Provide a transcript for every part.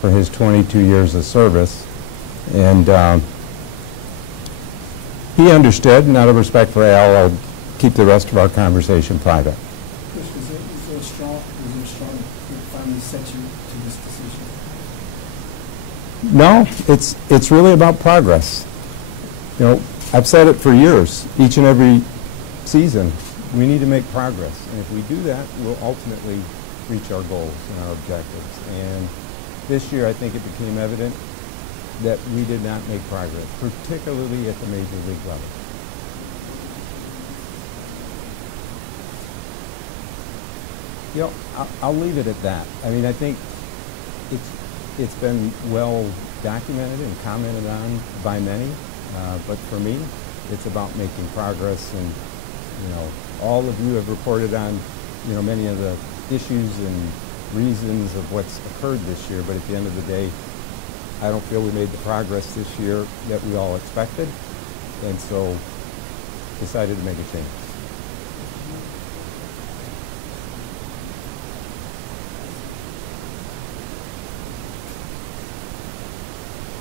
for his 22 years of service. And he understood, and out of respect for Al, I'll keep the rest of our conversation private. Chris, was there a strong that finally set you to this decision? No, it's really about progress. You know, I've said it for years, each and every season, we need to make progress. And if we do that, we'll ultimately reach our goals and our objectives. And this year, I think it became evident that we did not make progress, particularly at the major league level. You know, I'll leave it at that. I mean, I think it's been well documented and commented on by many, but for me, it's about making progress. And you know, all of you have reported on, you know, many of the issues and reasons of what's occurred this year. But at the end of the day, I don't feel we made the progress this year that we all expected, and so decided to make a change.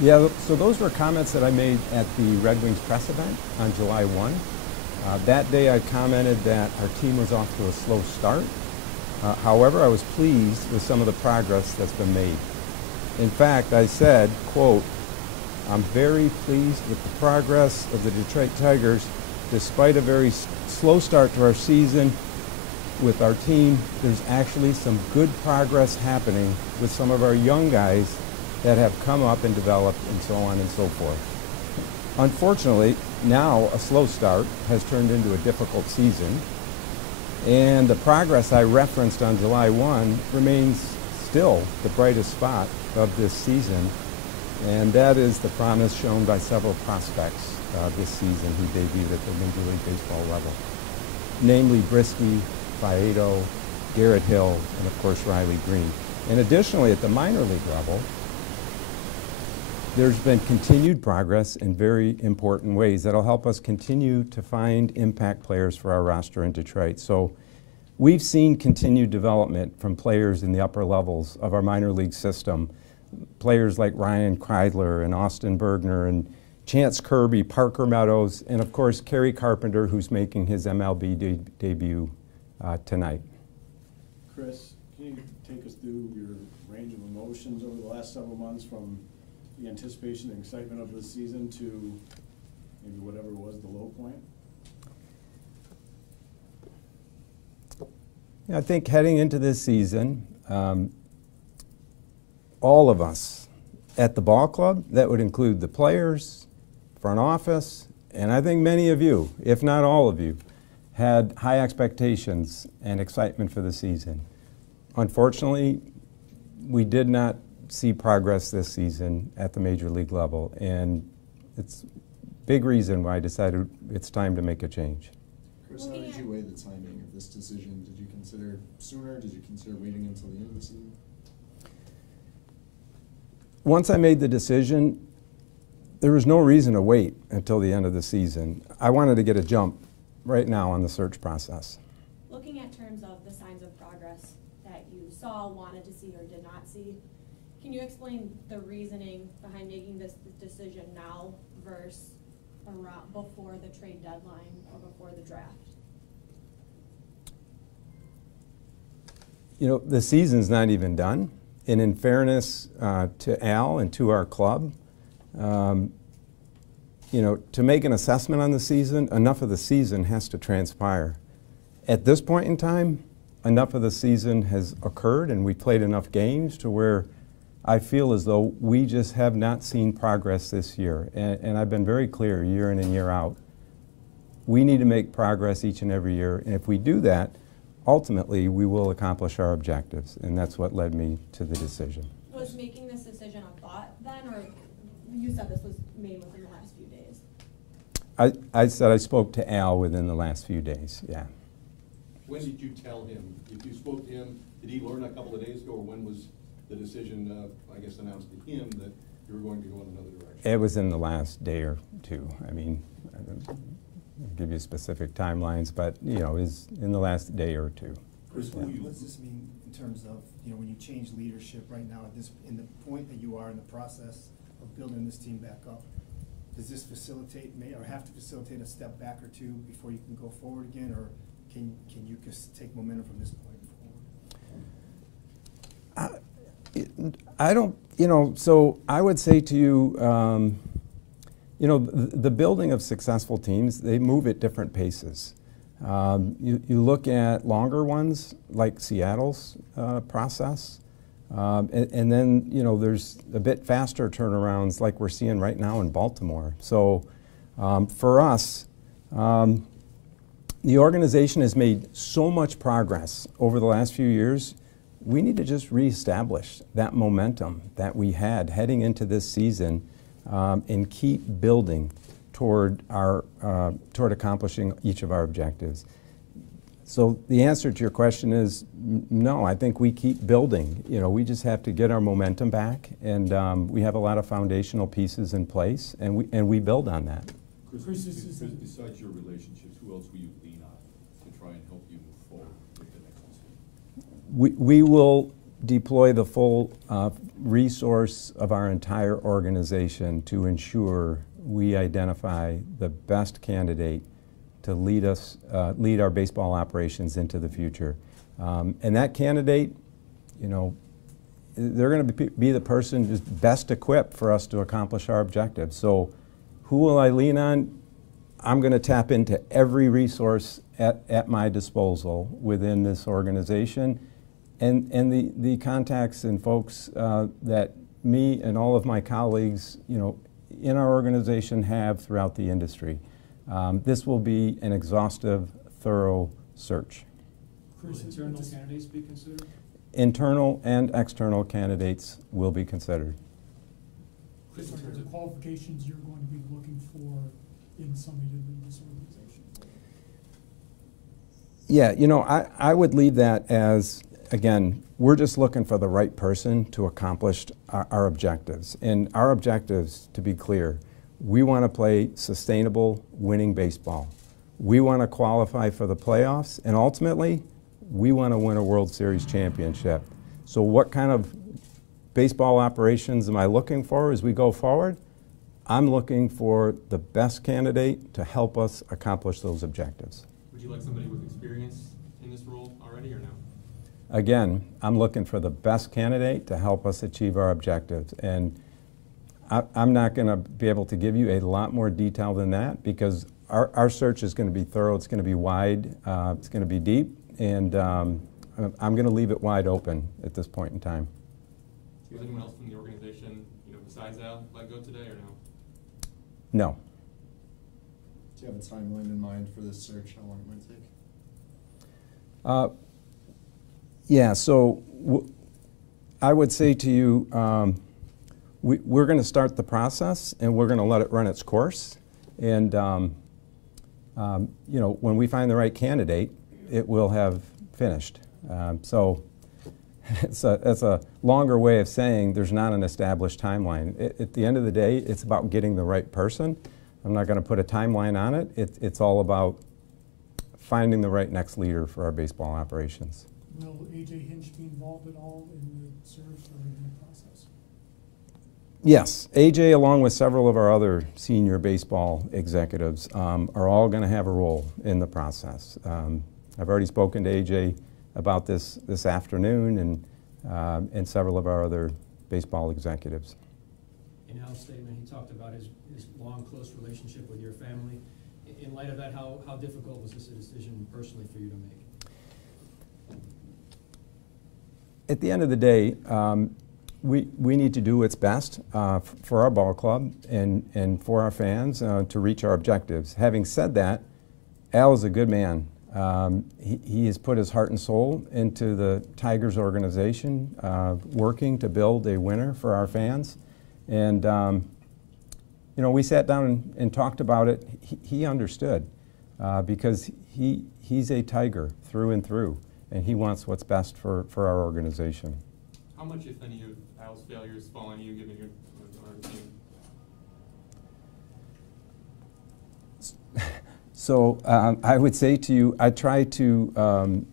Yeah, so those were comments that I made at the Red Wings press event on July 1. That day I commented that our team was off to a slow start. However, I was pleased with some of the progress that's been made. In fact, I said, quote, "I'm very pleased with the progress of the Detroit Tigers. Despite a very slow start to our season with our team, there's actually some good progress happening with some of our young guys that have come up and developed and so on and so forth. Unfortunately, now a slow start has turned into a difficult season, and the progress I referenced on July 1 remains still the brightest spot of this season, and that is the promise shown by several prospects this season who debuted at the Major League Baseball level, namely Brisky, Faedo, Garrett Hill, and of course Riley Green. And additionally, at the minor league level, there's been continued progress in very important ways that'll help us continue to find impact players for our roster in Detroit. So we've seen continued development from players in the upper levels of our minor league system, players like Ryan Kreidler and Austin Bergner and Chance Kirby, Parker Meadows, and of course Kerry Carpenter, who's making his MLB debut tonight. Chris, can you take us through your range of emotions over the last several months, from the anticipation and excitement of the season to maybe whatever was the low point? I think heading into this season, all of us at the ball club, that would include the players, front office, and I think many of you, if not all of you, had high expectations and excitement for the season. Unfortunately, we did not see progress this season at the major league level, and it's a big reason why I decided it's time to make a change. Chris, how did you weigh the timing of this decision? Did you consider sooner? Did you consider waiting until the end of the season? Once I made the decision, there was no reason to wait until the end of the season. I wanted to get a jump right now on the search process. Looking at terms of the signs of progress that you saw, wanted to see, or did not see, can you explain the reasoning behind making this decision now versus around before the trade deadline or before the draft? You know, the season's not even done. And in fairness to Al and to our club, you know, to make an assessment on the season, enough of the season has to transpire. At this point in time, enough of the season has occurred and we played enough games to where I feel as though we just have not seen progress this year. And I've been very clear year in and year out. We need to make progress each and every year. And if we do that, ultimately we will accomplish our objectives. And that's what led me to the decision. Was making this decision a thought then, or you said this was made within the last few days? I said I spoke to Al within the last few days, yeah. When did you tell him? If you spoke to him, did he learn a couple of days ago, or when was the decision, I guess, announced to him that you were going to go in another direction? It was in the last day or two. I mean, I don't give you specific timelines, but, you know, it was in the last day or two. Chris, what does this mean in terms of, you know, when you change leadership right now at this, in the point that you are in the process of building this team back up, does this facilitate, or have to facilitate a step back or two before you can go forward again, or can you just take momentum from this point forward? I don't, you know, so I would say to you, you know, the building of successful teams, they move at different paces. You look at longer ones, like Seattle's process, and then, you know, there's a bit faster turnarounds like we're seeing right now in Baltimore. So for us, the organization has made so much progress over the last few years. We need to just reestablish that momentum that we had heading into this season and keep building toward accomplishing each of our objectives. So the answer to your question is no. I think we keep building. You know, we just have to get our momentum back, and we have a lot of foundational pieces in place, and we build on that. Chris, besides your relationships, who else will you lean on to try and help you move forward with the next decision? We will deploy the full resource of our entire organization to ensure we identify the best candidate to lead our baseball operations into the future. And that candidate, you know, they're going to be the person who's best equipped for us to accomplish our objectives. So who will I lean on? I'm going to tap into every resource at my disposal within this organization, and the contacts and folks that me and all of my colleagues, you know, in our organization have throughout the industry. This will be an exhaustive, thorough search. Chris, internal candidates be considered? Internal and external candidates will be considered. Chris, what are the qualifications you're going to be looking for in somebody to lead this organization? Yeah, you know, I would leave that as, again, we're just looking for the right person to accomplish our objectives. And our objectives, to be clear, we want to play sustainable, winning baseball. We want to qualify for the playoffs, and ultimately, we want to win a World Series championship. So what kind of baseball operations am I looking for as we go forward? I'm looking for the best candidate to help us accomplish those objectives. Would you like somebody with experience in this role already or no? Again, I'm looking for the best candidate to help us achieve our objectives. And I'm not going to be able to give you a lot more detail than that, because our search is going to be thorough, it's going to be wide, it's going to be deep, and I'm going to leave it wide open at this point in time. Is anyone else from the organization, you know, besides Al, let go today or no? No. Do you have a timeline in mind for this search, how long it might take? Yeah, so I would say to you, we're going to start the process, and we're going to let it run its course. And you know, when we find the right candidate, it will have finished. So it's a longer way of saying there's not an established timeline. At the end of the day, it's about getting the right person. I'm not going to put a timeline on it. It's all about finding the right next leader for our baseball operations. Will A.J. Hinch be involved at all in the search or in the process? Yes, A.J. along with several of our other senior baseball executives are all going to have a role in the process. I've already spoken to A.J. about this afternoon, and several of our other baseball executives. In Al's statement, he talked about his long, close relationship with your family. In light of that, how difficult was this a decision personally for you to make? At the end of the day, we need to do what's best for our ball club and for our fans to reach our objectives. Having said that, Al is a good man. He has put his heart and soul into the Tigers organization, working to build a winner for our fans. And you know, we sat down and talked about it. He understood because he's a Tiger through and through, and he wants what's best for our organization. How much, if any, of Al's failures fall on you, given your team? So I would say to you, I try to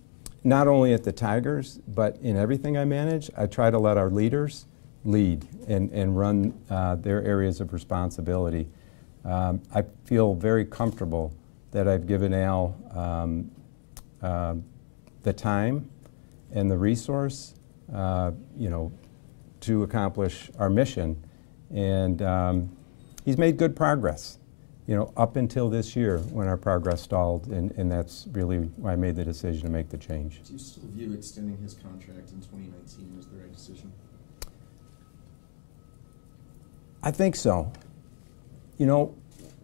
not only at the Tigers, but in everything I manage, I try to let our leaders lead and run their areas of responsibility. I feel very comfortable that I've given Al the time and the resource, you know, to accomplish our mission. And he's made good progress, you know, up until this year when our progress stalled, and that's really why I made the decision to make the change. Do you still view extending his contract in 2019 as the right decision? I think so. You know,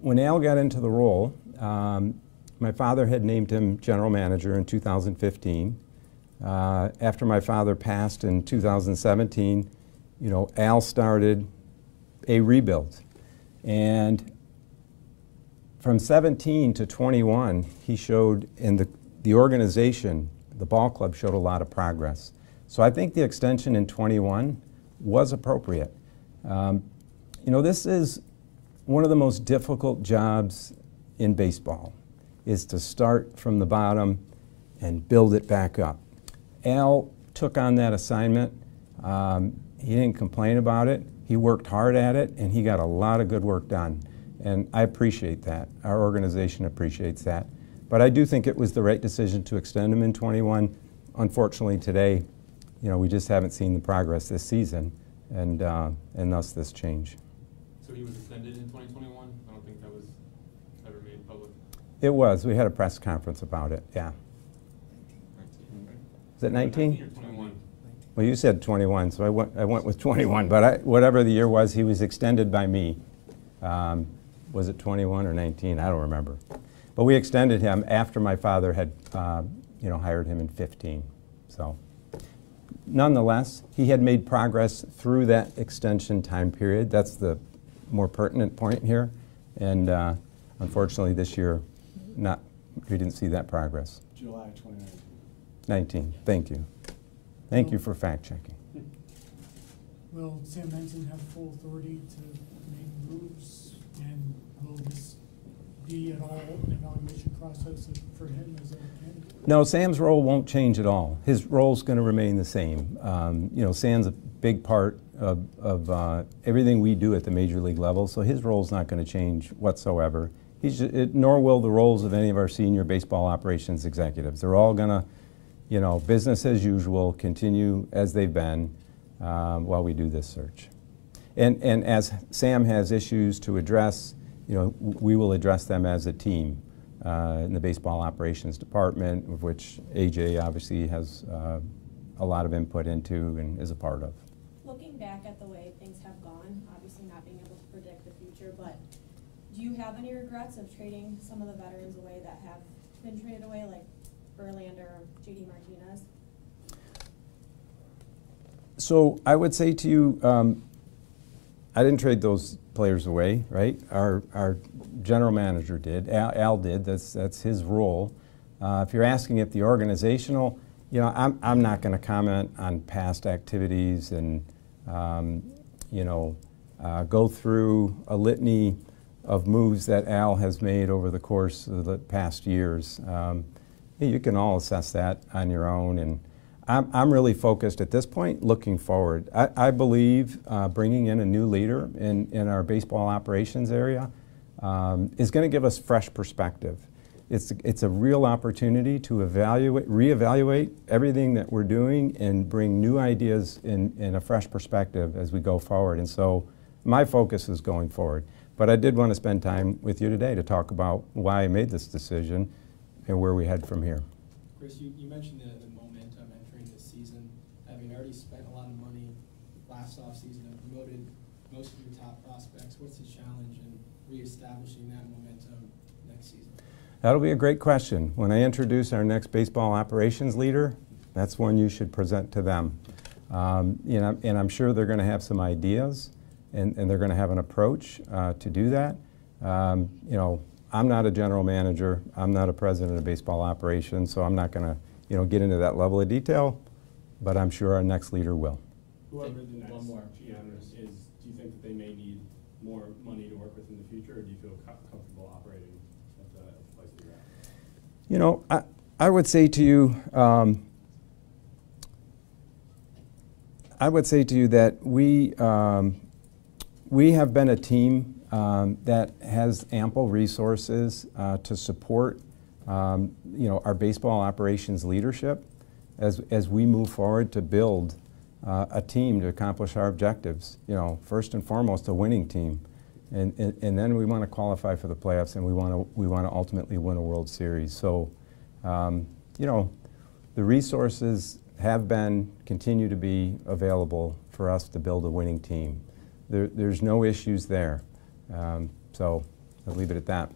when Al got into the role, my father had named him general manager in 2015. After my father passed in 2017, you know, Al started a rebuild. And from 17 to 21, he showed, in the organization, the ball club showed a lot of progress. So I think the extension in 21 was appropriate. You know, this is one of the most difficult jobs in baseball, is to start from the bottom and build it back up. Al took on that assignment. He didn't complain about it. He worked hard at it, and he got a lot of good work done. And I appreciate that. Our organization appreciates that. But I do think it was the right decision to extend him in 21. Unfortunately, today, you know, we just haven't seen the progress this season, and thus this change. So he was extended in 2021? I don't think that was ever made public. It was. We had a press conference about it, yeah. Is it 19? Or 21? Well, you said 21, so I went with 21. But whatever the year was, he was extended by me. Was it 21 or 19? I don't remember. But we extended him after my father had, you know, hired him in 15. So, nonetheless, he had made progress through that extension time period. That's the more pertinent point here. And unfortunately, this year, we didn't see that progress. July 2019. 19. Thank you. Thank you for fact checking. Will Sam Benson have full authority to make moves, and will this be at all an evaluation process for him as a candidate? No, Sam's role won't change at all. His role's going to remain the same. You know, Sam's a big part of everything we do at the major league level, so his role's not going to change whatsoever. Nor will the roles of any of our senior baseball operations executives. They're all going to, you know, business as usual, continue as they've been while we do this search. And as Sam has issues to address, you know, we will address them as a team in the baseball operations department, of which AJ obviously has a lot of input into and is a part of. Looking back at the way things have gone, obviously not being able to predict the future, but do you have any regrets of trading some of the veterans away that have been traded away, like Verlander or JD Martinez? So I would say to you, I didn't trade those players away, right? Our general manager did. Al did. That's his role. If you're asking if the organizational, you know, I'm not going to comment on past activities and you know, go through a litany of moves that Al has made over the course of the past years. You can all assess that on your own, and I'm really focused at this point looking forward. I believe bringing in a new leader in our baseball operations area is going to give us fresh perspective. It's a real opportunity to reevaluate everything that we're doing and bring new ideas in a fresh perspective as we go forward. And so my focus is going forward. But I did want to spend time with you today to talk about why I made this decision and where we head from here. Chris, you mentioned the momentum entering this season, having already spent a lot of money last offseason and promoted most of your top prospects. What's the challenge in reestablishing that momentum next season? That'll be a great question. When I introduce our next baseball operations leader, that's one you should present to them. You know, and I'm sure they're going to have some ideas, and they're going to have an approach to do that. You know, I'm not a general manager. I'm not a president of baseball operations, so I'm not going to, you know, get into that level of detail, but I'm sure our next leader will. Whoever the next GM is, do you think that they may need more money to work with in the future, or do you feel comfortable operating at the place that you're at? You know, I would say to you, I would say to you that we have been a team that has ample resources to support our baseball operations leadership as we move forward to build a team to accomplish our objectives. First and foremost, a winning team, and then we want to qualify for the playoffs, and we want to ultimately win a World Series. So, the resources have been, continue to be available for us to build a winning team. There's no issues there. So I'll leave it at that.